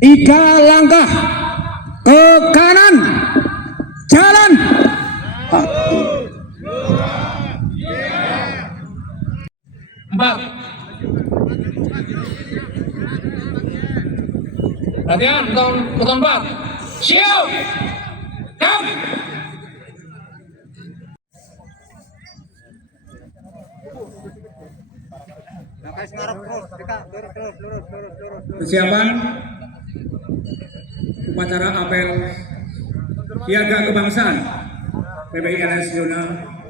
3 langkah ke kanan, jalan. Empat. Latihan, tahun 4. Siap. Kam. Persiapan upacara apel siaga kebangsaan PPILS Zona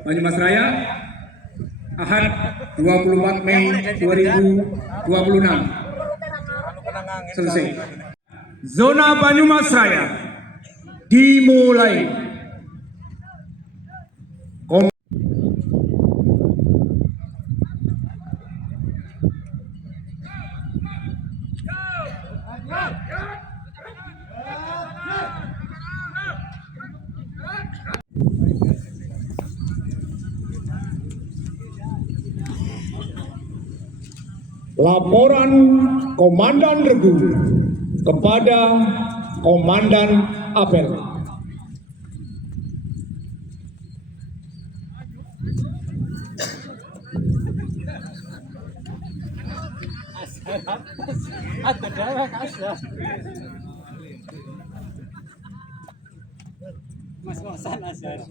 Banyumas Raya Ahad 24 Mei 2026. Selesai. Zona Banyumas Raya dimulai. Laporan Komandan Regu kepada Komandan Apel. Mas-masan asal.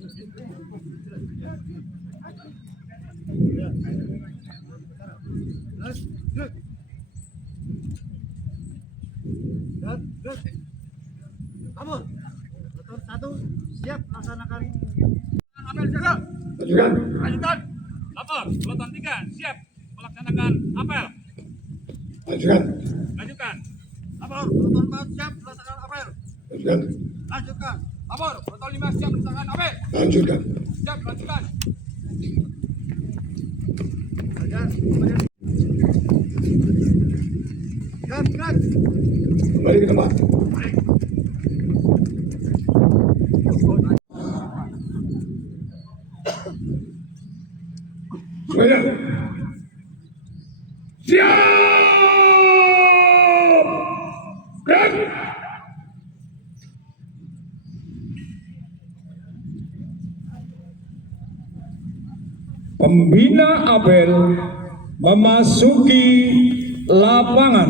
Kamu, motor 1 siap laksanakan. Apel jaga. Lanjutkan. Lanjutkan. Lapor. Peloton 3 siap melaksanakan apel. Lanjutkan. Lanjutkan. Lapor, motor 4 siap laksanakan apel. Lanjutkan. Lanjutkan. Lapor. Peloton 5 siap melaksanakan apel. Lanjutkan. Siap. Lanjutkan. Gerak. Kembali ke tempat. Semuanya siap. Gerak. Pembina apel memasuki lapangan.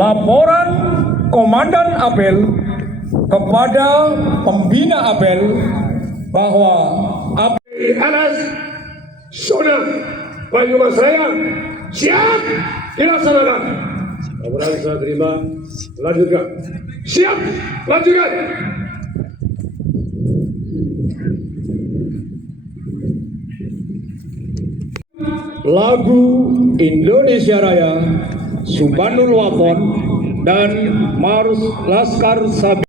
Laporan Komandan Apel kepada pembina Apel bahwa PPILS Zona Banyumas Raya siap dilaksanakan. Laporan saya terima. Lanjutkan. Siap. Lanjutkan. Lagu Indonesia Raya, Subhanul Waton dan Mars Laskar Sabi.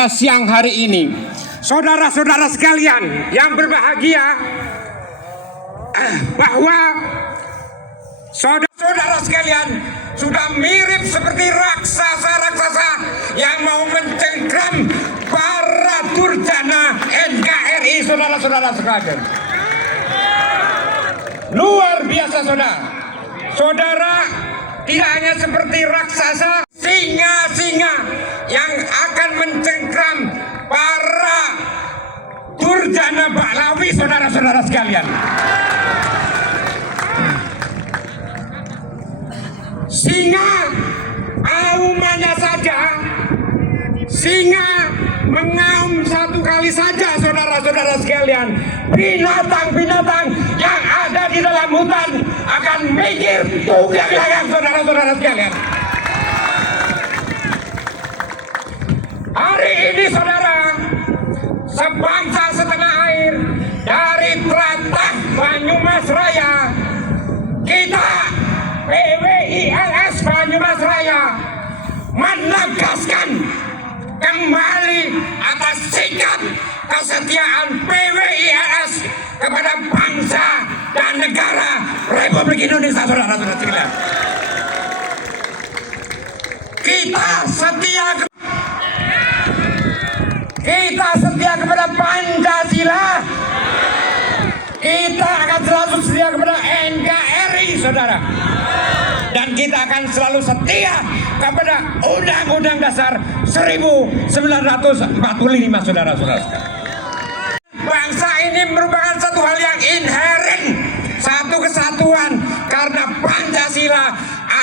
pada siang hari ini. Saudara-saudara sekalian yang berbahagia, bahwa saudara-saudara sekalian sudah mirip seperti raksasa-raksasa yang mau mencengkram para durjana NKRI, saudara-saudara sekalian. Luar biasa, saudara. Saudara tidak hanya seperti raksasa, singa-singa yang akan mencengkram para durjana Bahlawi, saudara-saudara sekalian. Singa aumannya saja, singa mengaum satu kali saja, saudara-saudara sekalian. Binatang-binatang yang ada di dalam hutan akan mikir tugang-tugang, saudara-saudara sekalian. Hari ini, saudara, sebangsa setanah air dari tlatah Banyumas Raya, kita PWILS Banyumas Raya menegaskan kembali atas sikap kesetiaan PWILS kepada bangsa dan negara Republik Indonesia, saudara-saudara sekalian. Kita setia kepada Pancasila. Kita akan selalu setia kepada NKRI, saudara. Dan kita akan selalu setia kepada Undang-Undang Dasar 1945, saudara-saudara. Bangsa ini merupakan satu hal yang inheren, satu kesatuan, karena Pancasila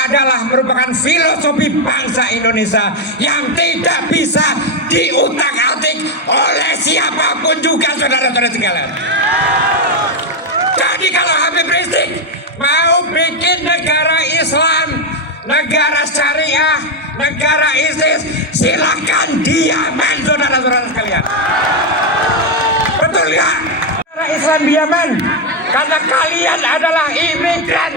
adalah merupakan filosofi bangsa Indonesia yang tidak bisa diutak-atik oleh siapapun juga, saudara-saudara sekalian. Jadi kalau Habib Rizik mau bikin negara Islam, negara syariah, negara ISIS, silakan diaman, saudara-saudara sekalian. Betul ya? Negara Islam diaman karena kalian adalah imigran,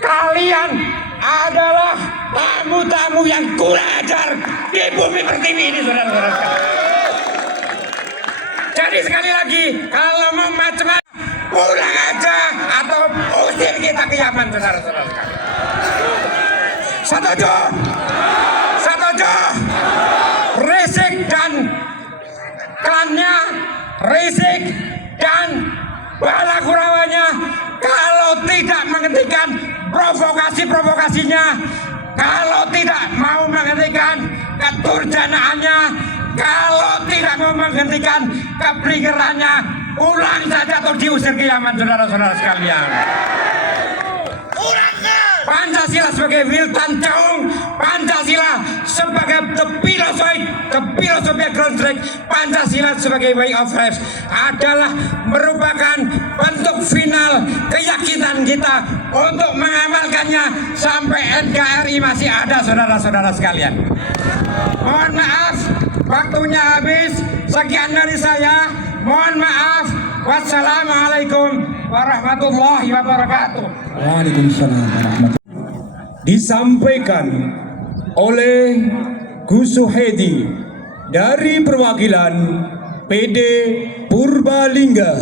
kalian adalah tamu-tamu yang kurang ajar di bumi pertiwi ini, saudara-saudara sekalian. Jadi sekali lagi, kalau mau macam-macam, pulang aja atau usir kita ke Yaman, saudara-saudara sekalian. Setuju? Setuju? Rizik dan klannya, Rizik dan bala kurawanya, kalau tidak menghentikan provokasi-provokasinya, kalau tidak mau menghentikan kedurjanaannya, kalau tidak mau menghentikan kebligerannya, pulang saja atau diusir ke Yaman, saudara-saudara sekalian. Pancasila sebagai Wiltan Caung, Pancasila sebagai the philosophy groundbreak, Pancasila sebagai way of life adalah merupakan bentuk final keyakinan kita untuk mengamalkannya sampai NKRI masih ada, saudara-saudara sekalian. Mohon maaf, waktunya habis. Sekian dari saya. Mohon maaf. Wassalamualaikum warahmatullahi wabarakatuh. Waalaikumsalam warahmatullahi. Disampaikan oleh Gus Suhedi dari perwakilan PD Purbalingga.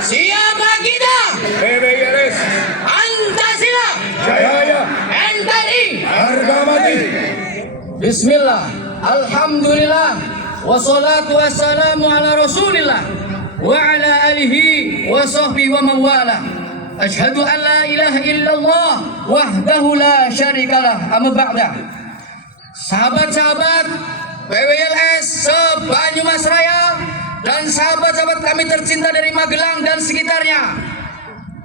Siapa kita? PWILS Pancasila, Jaya, NKRI, harga mati. Bismillah, alhamdulillah, wassalatu wassalamu ala rasulillah wa ala alihi wa sahbihi wa mawala. Ashhadu an la ilaha illallah wahdahu la syarikalah, amma ba'da. Sahabat-sahabat PWILS se-Banyumas Raya dan sahabat-sahabat kami tercinta dari Magelang dan sekitarnya,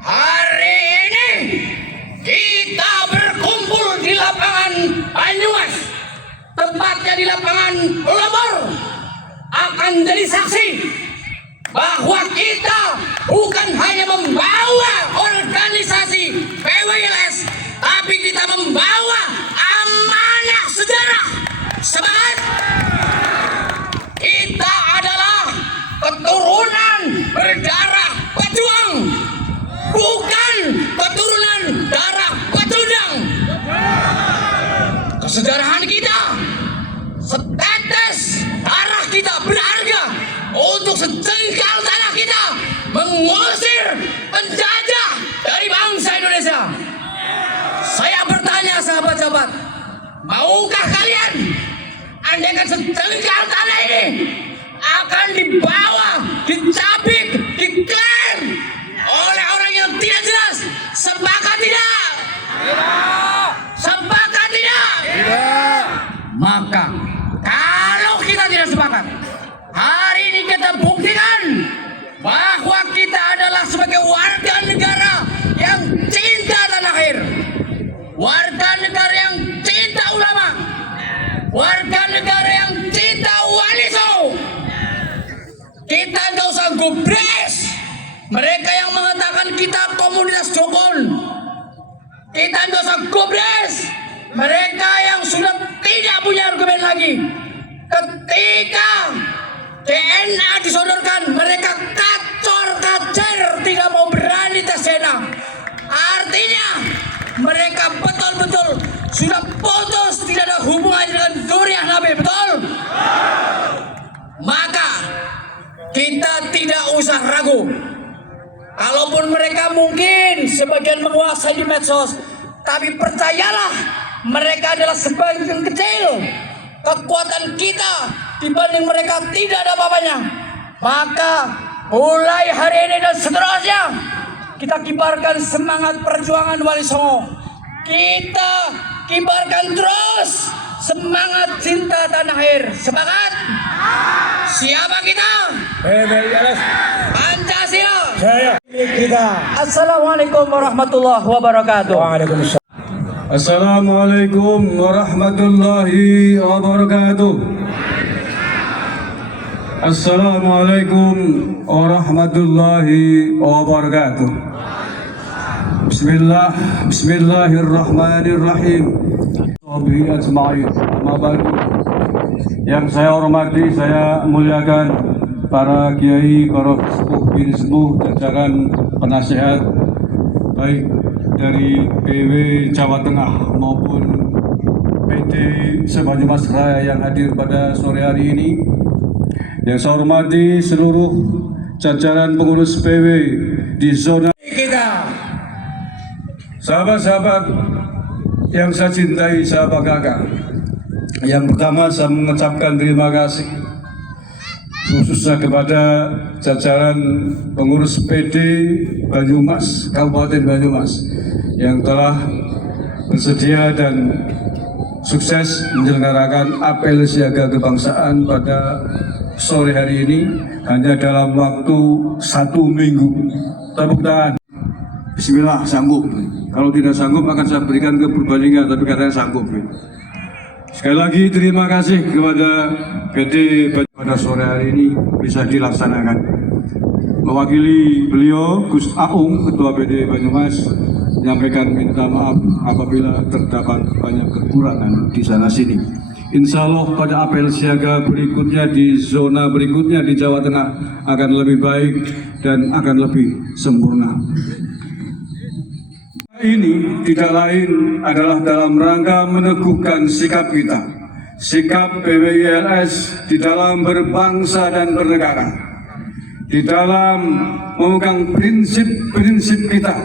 hari ini kita berkumpul di lapangan Banyumas, tepatnya di lapangan Lobor, akan jadi saksi bahwa kita bukan hanya membawa organisasi PWILS, tapi kita membawa amanah sejarah. Semangat! Kita adalah keturunan berdarah pejuang, bukan keturunan darah pecundang. Maukah kalian andaikan setengah tanah ini akan dibawa, dicabik, diklaim oleh orang yang tidak jelas? Sepakat tidak? Sepakat tidak? Maka kalau kita tidak sepakat, hari ini kita buktikan bahwa kita adalah sebagai warga negara yang cinta tanah air, warga negara yang cinta ulama, warga negara yang cinta wali songo. Kita nggak usah gubres mereka yang mengatakan kita komunitas dukun. Kita nggak usah gubres mereka yang sudah tidak punya argumen lagi. Ketika DNA disodorkan, mereka kacor-kacir, tidak mau berani tes DNA. Artinya mereka betul-betul sudah putus, tidak ada hubungan dengan zuriat Nabi, betul? Maka kita tidak usah ragu. Kalaupun mereka mungkin sebagian menguasai di medsos, tapi percayalah mereka adalah sebagian kecil. Kekuatan kita dibanding mereka tidak ada apa-apanya. Maka mulai hari ini dan seterusnya kita kibarkan semangat perjuangan Wali Songo. Kita kibarkan terus semangat cinta tanah air. Semangat. Siapa kita? PBILS. Pancasila. Jaya. Kita. Assalamualaikum warahmatullahi wabarakatuh. Waalaikumsalam. Assalamualaikum warahmatullahi wabarakatuh. Assalamualaikum warahmatullahi wabarakatuh. Bismillahirrahmanirrahim. Wabillahi ajma'in. Amma ba'du. Yang saya hormati, saya muliakan para kiai, para sepuh, bin sepuh, jajaran penasihat baik dari PW Jawa Tengah maupun PD Sebanyumas Raya yang hadir pada sore hari ini. Yang saya hormati seluruh jajaran pengurus PW di zona kita. Sahabat-sahabat yang saya cintai, saya banggakan. Yang pertama saya mengucapkan terima kasih khususnya kepada jajaran pengurus PD Banyumas, Kabupaten Banyumas yang telah bersedia dan sukses menyelenggarakan apel siaga kebangsaan pada sore hari ini hanya dalam waktu 1 minggu. Tepuk tangan. Bismillah, sanggup. Kalau tidak sanggup akan saya berikan ke perbandingan, tapi katanya sanggup. Sekali lagi terima kasih kepada PD pada sore hari ini bisa dilaksanakan. Mewakili beliau Gus Aung, Ketua PD Banyumas, menyampaikan minta maaf apabila terdapat banyak kekurangan di sana sini. Insya Allah pada apel siaga berikutnya di zona berikutnya di Jawa Tengah akan lebih baik dan akan lebih sempurna. Ini tidak lain adalah dalam rangka meneguhkan sikap kita, sikap PBILS di dalam berbangsa dan bernegara, di dalam memegang prinsip-prinsip kita,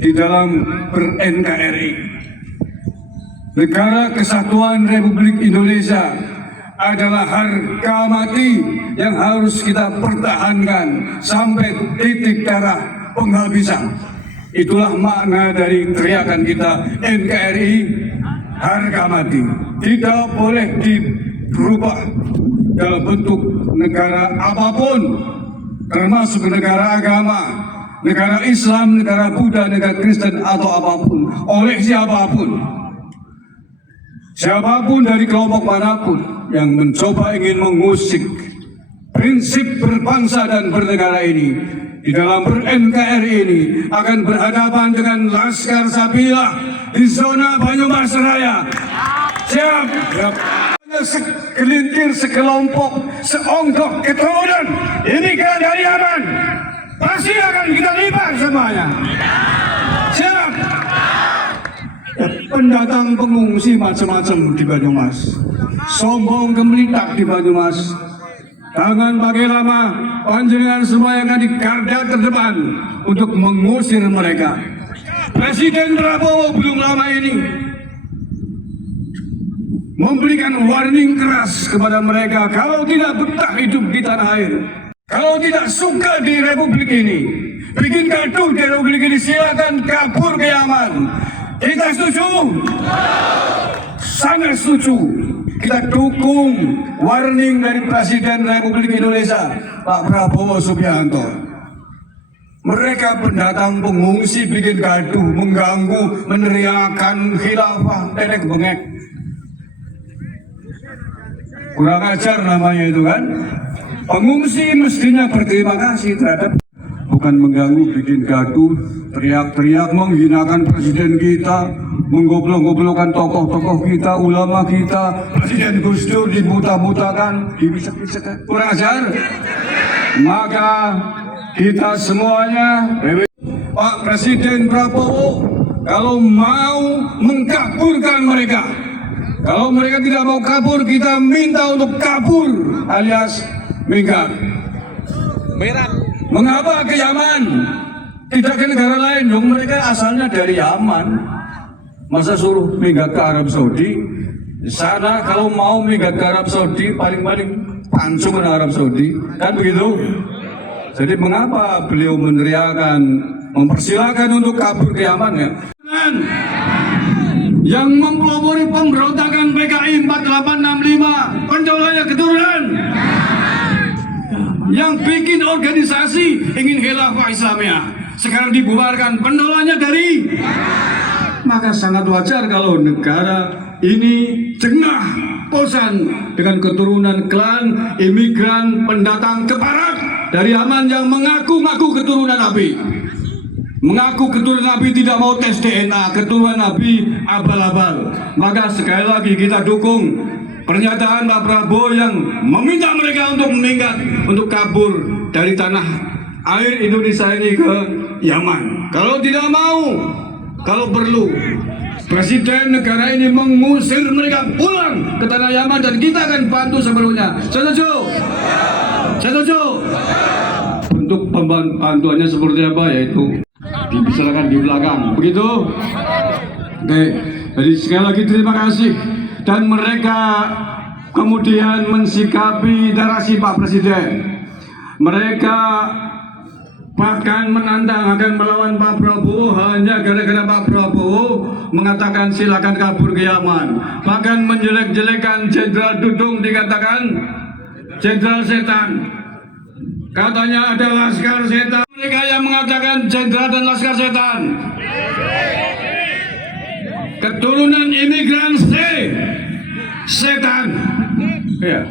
di dalam ber-NKRI. Negara Kesatuan Republik Indonesia adalah harga mati yang harus kita pertahankan sampai titik darah penghabisan. Itulah makna dari teriakan kita NKRI, harga mati. Tidak boleh dirubah dalam bentuk negara apapun, termasuk negara agama, negara Islam, negara Buddha, negara Kristen atau apapun, oleh siapapun. Siapapun dari kelompok manapun yang mencoba ingin mengusik prinsip berbangsa dan bernegara ini, di dalam ber-NKRI ini akan berhadapan dengan Laskar Sabila di zona Banyumas Raya. Siap? Siap. Segelintir, sekelompok, seonggok keturunan ini kan dari aman, pasti akan kita libat semuanya. Siap? Pendatang pengungsi macam-macam di Banyumas, sombong gemelitak di Banyumas. Tangan pakai lama, panjenengan semua yang ada di garda terdepan untuk mengusir mereka. Presiden Prabowo belum lama ini memberikan warning keras kepada mereka kalau tidak betah hidup di tanah air, kalau tidak suka di republik ini, bikin gaduh di republik ini, silakan kabur ke Yaman. Kita setuju? Sangat setuju. Kita dukung warning dari Presiden Republik Indonesia Pak Prabowo Subianto. Mereka pendatang pengungsi bikin gaduh, mengganggu, meneriakan khilafah, nenek bengek. Kurang ajar namanya itu kan. Pengungsi mestinya berterima kasih terhadap, bukan mengganggu, bikin gaduh, teriak-teriak, menghinakan presiden kita, menggoblok-goblokkan tokoh-tokoh kita, ulama kita, Presiden Gus Dur dibuta-butakan, dibisik-bisikkan. Kurang ajar. Maka kita semuanya, Pak Presiden Prabowo, kalau mau mengkaburkan mereka, kalau mereka tidak mau kabur, kita minta untuk kabur alias minggat. Mengapa ke Yaman? Tidak ke negara lain, dong mereka asalnya dari Yaman. Masa suruh minggat ke Arab Saudi? Di sana kalau mau minggat ke Arab Saudi, paling-paling pancung ke Arab Saudi, kan begitu? Jadi mengapa beliau meneriakan, mempersilahkan untuk kabur ke Yaman ya? Yang mempelopori pemberontakan PKI 4865, pencolanya keturunan. Yang bikin organisasi ingin khilafah Islamiyah, sekarang dibubarkan, pendolanya dari. Maka sangat wajar kalau negara ini jengah bosan dengan keturunan klan, imigran, pendatang ke barat dari Yaman yang mengaku-ngaku keturunan Nabi. Mengaku keturunan Nabi, tidak mau tes DNA, keturunan Nabi abal-abal. Maka sekali lagi kita dukung pernyataan Pak Prabowo yang meminta mereka untuk meningkat, untuk kabur dari tanah air Indonesia ini ke Yaman. Kalau tidak mau, kalau perlu, Presiden negara ini mengusir mereka pulang ke tanah Yaman dan kita akan bantu sepenuhnya. Setuju? Setuju? Bentuk bantuannya seperti apa? Yaitu dibicarakan di belakang. Begitu? Oke. Jadi sekali lagi terima kasih. Dan mereka kemudian mensikapi narasi Pak Presiden. Mereka bahkan menantang akan melawan Pak Prabowo hanya gara-gara Pak Prabowo mengatakan silakan kabur ke Yaman. Bahkan menjelek-jelekan Jenderal Dudung, dikatakan Jenderal Setan. Katanya ada Laskar Setan. Mereka yang mengatakan Jenderal dan Laskar Setan. Keturunan imigran setan. Ya.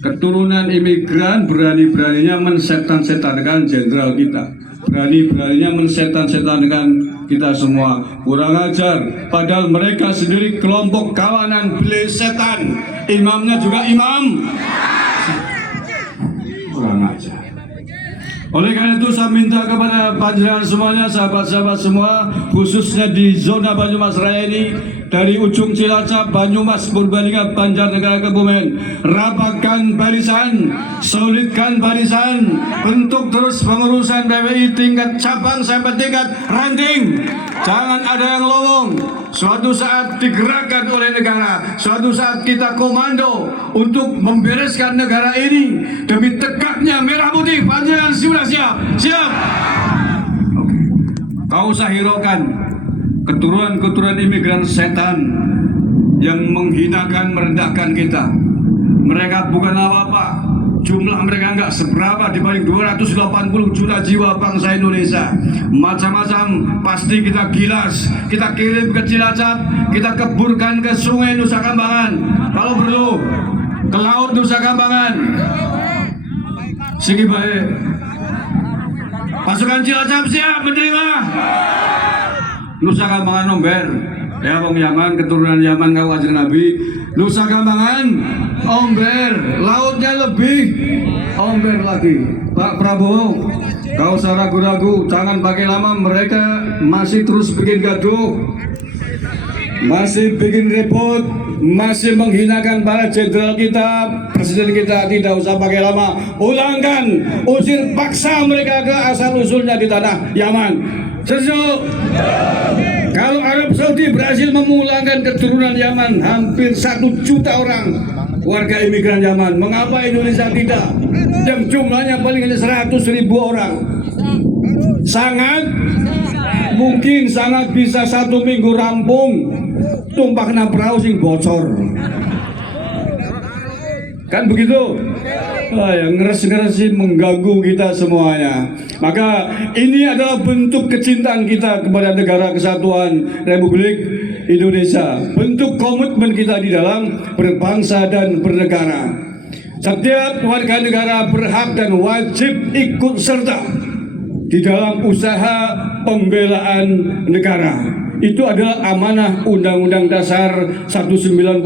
Keturunan imigran berani-beraninya mensetan-setankan jenderal kita. Berani-beraninya mensetan-setankan kita semua. Kurang ajar. Padahal mereka sendiri kelompok kawanan beli setan. Imamnya juga imam. Kurang ajar. Oleh karena itu saya minta kepada panjenengan semuanya, sahabat-sahabat semua, khususnya di zona Banyumas Raya ini, dari ujung Cilacap, Banyumas, Purbalingga, Banjarnegara, Kebumen, rapatkan barisan, solidkan barisan, bentuk terus pengurusan PWI tingkat cabang sampai tingkat ranting. Jangan ada yang lowong. Suatu saat digerakkan oleh negara, suatu saat kita komando untuk membereskan negara ini demi tegaknya merah putih. Panjenengan sudah siap? Siap? Oke. Kau usah hiraukan keturunan imigran setan yang menghinakan, merendahkan kita. Mereka bukan apa-apa. Jumlah mereka enggak seberapa dibanding 280 juta jiwa bangsa Indonesia. Macam-macam pasti kita gilas, kita kirim ke Cilacap, kita keburkan ke Sungai Nusa Kambangan, kalau perlu ke Laut Nusa Kambangan. Sigi baik. Pasukan Cilacap siap menerima. Nusa Kambangan nomber. Ya wong Yaman, keturunan Yaman kau Kanjeng Nabi. Nusa Kambangan omber, lautnya lebih omber lagi. Pak Prabowo, kau usah ragu-ragu, jangan pakai lama. Mereka masih terus bikin gaduh, masih bikin repot, masih menghinakan para jenderal kita, presiden kita. Tidak usah pakai lama, ulangkan, usir paksa mereka ke asal usulnya di tanah Yaman. Setuju? Kalau Arab Saudi berhasil memulangkan keturunan Yaman hampir 1 juta orang warga imigran Yaman, mengapa Indonesia tidak? Yang jumlahnya paling hanya 100.000 orang. Sangat mungkin, sangat bisa 1 minggu rampung tumpakna perahu sing bocor. Kan begitu? Yang ngeres-ngeres mengganggu kita semuanya. Maka ini adalah bentuk kecintaan kita kepada negara kesatuan Republik Indonesia. Bentuk komitmen kita di dalam berbangsa dan bernegara. Setiap warga negara berhak dan wajib ikut serta di dalam usaha pembelaan negara. Itu adalah amanah Undang-Undang Dasar 1945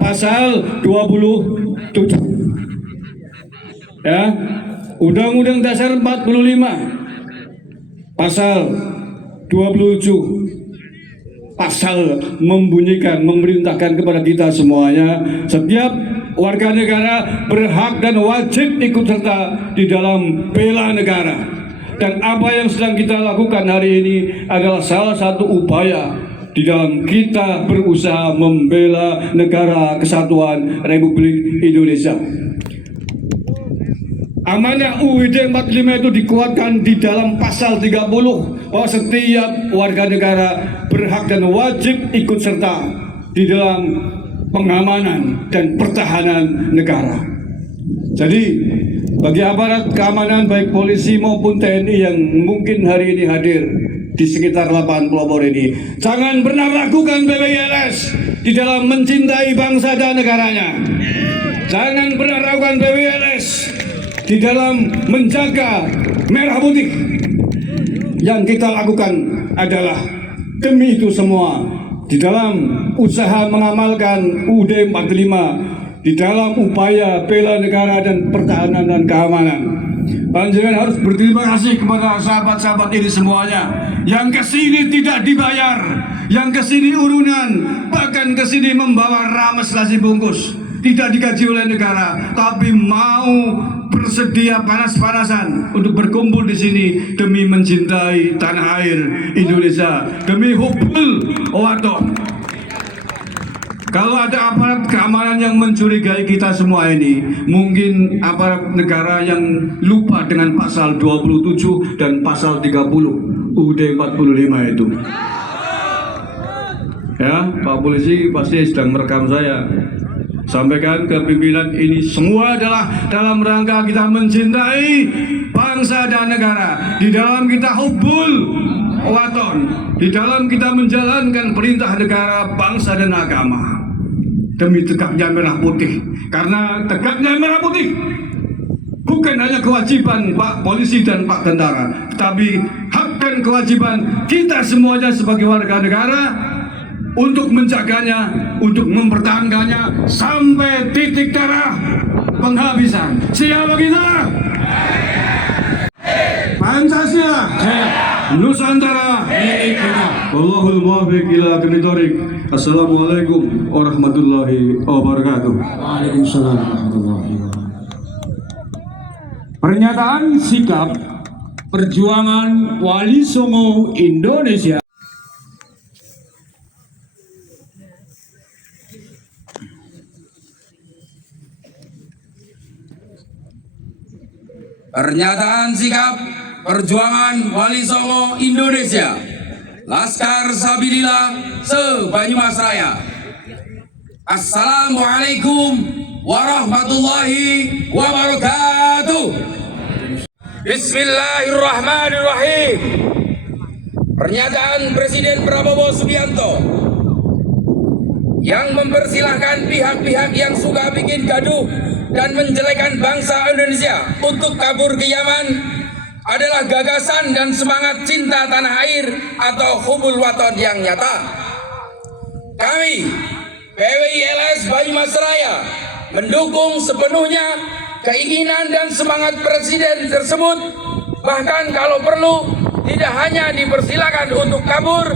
pasal 27. Ya, Undang-Undang Dasar 45 pasal 27 pasal membunyikan, memerintahkan kepada kita semuanya, setiap warga negara berhak dan wajib ikut serta di dalam bela negara. Dan apa yang sedang kita lakukan hari ini adalah salah satu upaya di dalam kita berusaha membela negara kesatuan Republik Indonesia. Amanah UUD 45 itu dikuatkan di dalam pasal 30 bahwa setiap warga negara berhak dan wajib ikut serta di dalam pengamanan dan pertahanan negara. Jadi bagi aparat keamanan baik polisi maupun TNI yang mungkin hari ini hadir di sekitar lapangan pelopor ini, jangan pernah ragukan BWLS di dalam mencintai bangsa dan negaranya. Jangan pernah ragukan BWLS di dalam menjaga merah putih. Yang kita lakukan adalah demi itu semua di dalam usaha mengamalkan UUD 45, di dalam upaya bela negara dan pertahanan dan keamanan. Panjenengan harus berterima kasih kepada sahabat-sahabat ini semuanya yang kesini tidak dibayar, yang kesini urunan, bahkan kesini membawa rames nasi bungkus, tidak digaji oleh negara, tapi mau bersedia panas-panasan untuk berkumpul di sini demi mencintai tanah air Indonesia, demi hubbul waton. Kalau ada aparat keamanan yang mencurigai kita semua ini, mungkin aparat negara yang lupa dengan pasal 27 dan pasal 30 UUD 45 itu. Ya, Pak Polisi pasti sedang merekam saya. Sampaikan ke pimpinan, ini semua adalah dalam rangka kita mencintai bangsa dan negara. Di dalam kita hubbul waton, di dalam kita menjalankan perintah negara, bangsa dan agama. Demi tegaknya merah putih. Karena tegaknya merah putih bukan hanya kewajiban Pak Polisi dan Pak Tentara, tetapi hak dan kewajiban kita semuanya sebagai warga negara untuk menjaganya, untuk mempertahankannya sampai titik darah penghabisan. Siapa kita? Pancasila, Nusantara, milik kita. Wallahul muwaffiq ila aqwamit thoriq. Assalamualaikum warahmatullahi wabarakatuh. Waalaikumsalam warahmatullahi wabarakatuh. Pernyataan sikap perjuangan Wali Songo Indonesia. Pernyataan sikap perjuangan Wali Songo Indonesia, Laskar Sabilillah se-Banyumas Raya. Assalamualaikum warahmatullahi wabarakatuh. Bismillahirrahmanirrahim. Pernyataan Presiden Prabowo Subianto yang mempersilahkan pihak-pihak yang suka bikin gaduh dan menjelekan bangsa Indonesia untuk kabur ke Yaman adalah gagasan dan semangat cinta tanah air atau hubbul waton yang nyata. Kami PWILS Banyumas Raya mendukung sepenuhnya keinginan dan semangat Presiden tersebut. Bahkan kalau perlu tidak hanya dipersilakan untuk kabur,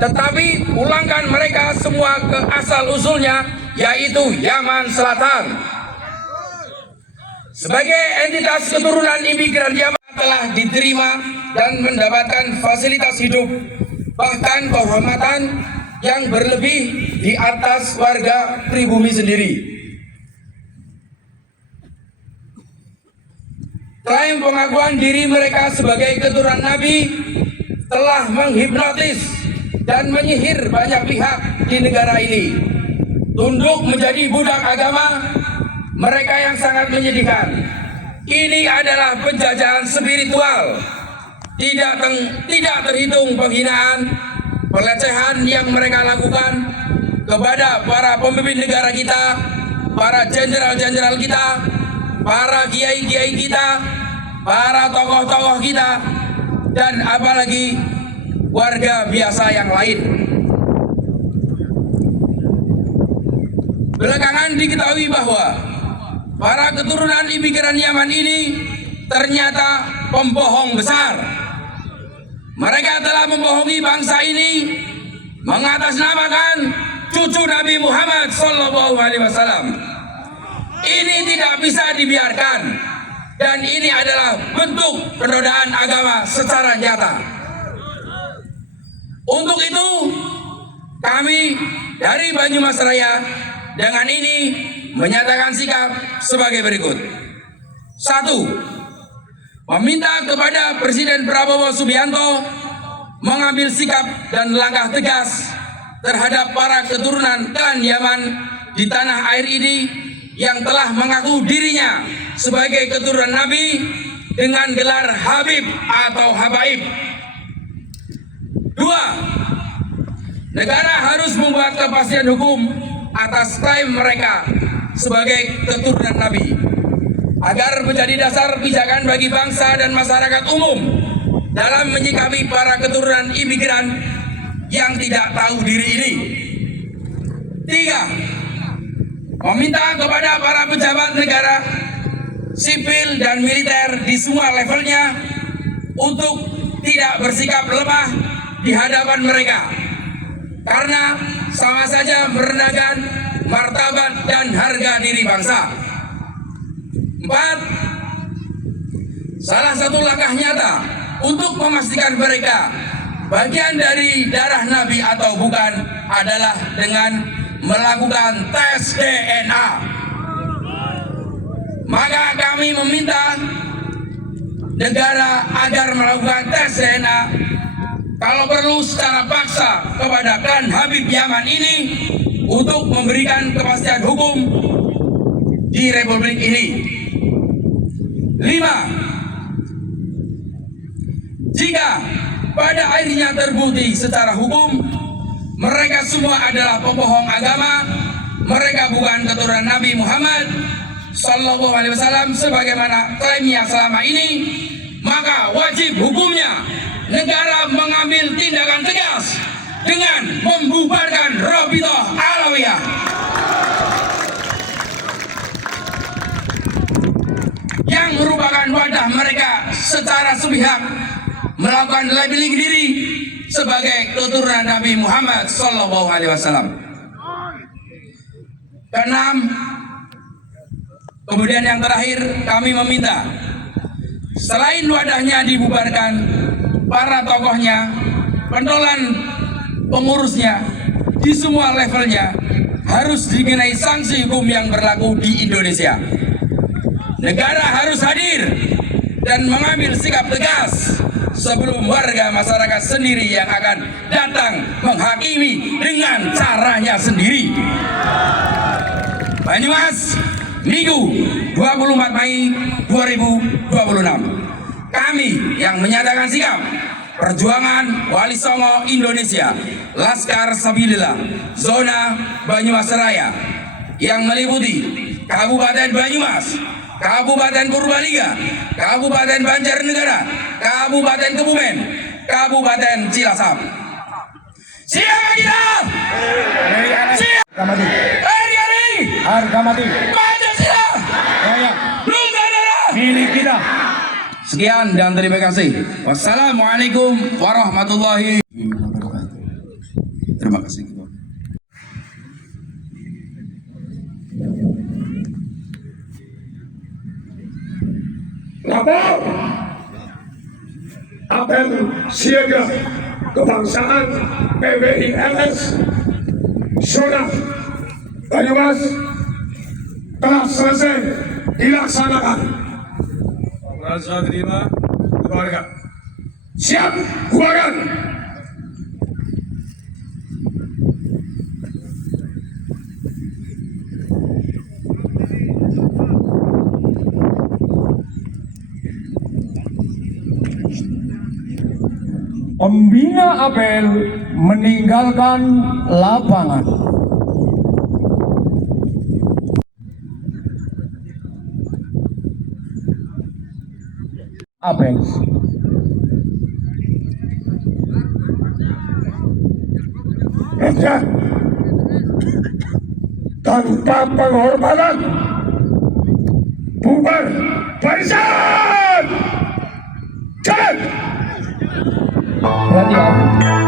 tetapi pulangkan mereka semua ke asal usulnya, yaitu Yaman Selatan. Sebagai entitas keturunan imigran Yaman telah diterima dan mendapatkan fasilitas hidup bahkan kehormatan yang berlebih di atas warga pribumi sendiri. Klaim pengakuan diri mereka sebagai keturunan Nabi telah menghipnotis dan menyihir banyak pihak di negara ini. Tunduk menjadi budak agama mereka yang sangat menyedihkan. Ini adalah penjajahan spiritual. Tidak terhitung penghinaan, pelecehan yang mereka lakukan kepada para pemimpin negara kita, para jenderal-jenderal kita, para kiai-kiai kita, para tokoh-tokoh kita, dan apalagi warga biasa yang lain. Belakangan diketahui bahwa para keturunan imigran Yaman ini ternyata pembohong besar. Mereka telah membohongi bangsa ini mengatasnamakan cucu Nabi Muhammad SAW. Ini tidak bisa dibiarkan dan ini adalah bentuk penodaan agama secara nyata. Untuk itu kami dari Banyumas Raya dengan ini menyatakan sikap sebagai berikut. 1. Meminta kepada Presiden Prabowo Subianto mengambil sikap dan langkah tegas terhadap para keturunan klan Yaman di tanah air ini yang telah mengaku dirinya sebagai keturunan Nabi dengan gelar Habib atau Habaib. 2. Negara harus membuat kepastian hukum atas klaim mereka sebagai keturunan Nabi, agar menjadi dasar pijakan bagi bangsa dan masyarakat umum dalam menyikapi para keturunan imigran yang tidak tahu diri ini. 3. Meminta kepada para pejabat negara, sipil dan militer di semua levelnya untuk tidak bersikap lemah di hadapan mereka, karena sama saja merendahkan martabat dan harga diri bangsa. 4. Salah satu langkah nyata untuk memastikan mereka bagian dari darah Nabi atau bukan adalah dengan melakukan tes DNA. Maka kami meminta negara agar melakukan tes DNA kalau perlu secara paksa kepada klan Habib Yaman ini untuk memberikan kepastian hukum di Republik ini. 5. Jika pada akhirnya terbukti secara hukum mereka semua adalah pembohong agama, mereka bukan keturunan Nabi Muhammad SAW sebagaimana klaimnya selama ini, maka wajib hukumnya negara mengambil tindakan tegas dengan membubarkan Rabithah Alawiyah. Yang merupakan wadah mereka secara sepihak melakukan labeling diri sebagai keturunan Nabi Muhammad SAW. 6. Kemudian yang terakhir kami meminta, selain wadahnya dibubarkan, para tokohnya, pentolan pengurusnya di semua levelnya harus dikenai sanksi hukum yang berlaku di Indonesia. Negara harus hadir dan mengambil sikap tegas sebelum warga masyarakat sendiri yang akan datang menghakimi dengan caranya sendiri. Banyumas, Minggu 24 Mei 2026. Kami yang menyatakan sikap Perjuangan Wali Songo Indonesia Laskar Sabilillah Zona Banyumas Raya yang meliputi Kabupaten Banyumas, Kabupaten Purbalingga, Kabupaten Banjarnegara, Kabupaten Kebumen, Kabupaten Cilacap. Siapa kita? Siap. Hari-hari. Harga mati. Pancasila. Raya. Nusantara. Milik kita. Sekian dan terima kasih. Wassalamualaikum warahmatullahi wabarakatuh. Terima kasih. Lapor apel siaga Kebangsaan PBILS Zona Banyumas telah selesai dilaksanakan. Rasa terima keluarga. Siap, bubarkan. Pembina apel meninggalkan lapangan. Apel. Rakyat tanpa penghormatan bubar barisan. Jalan. Perhatian.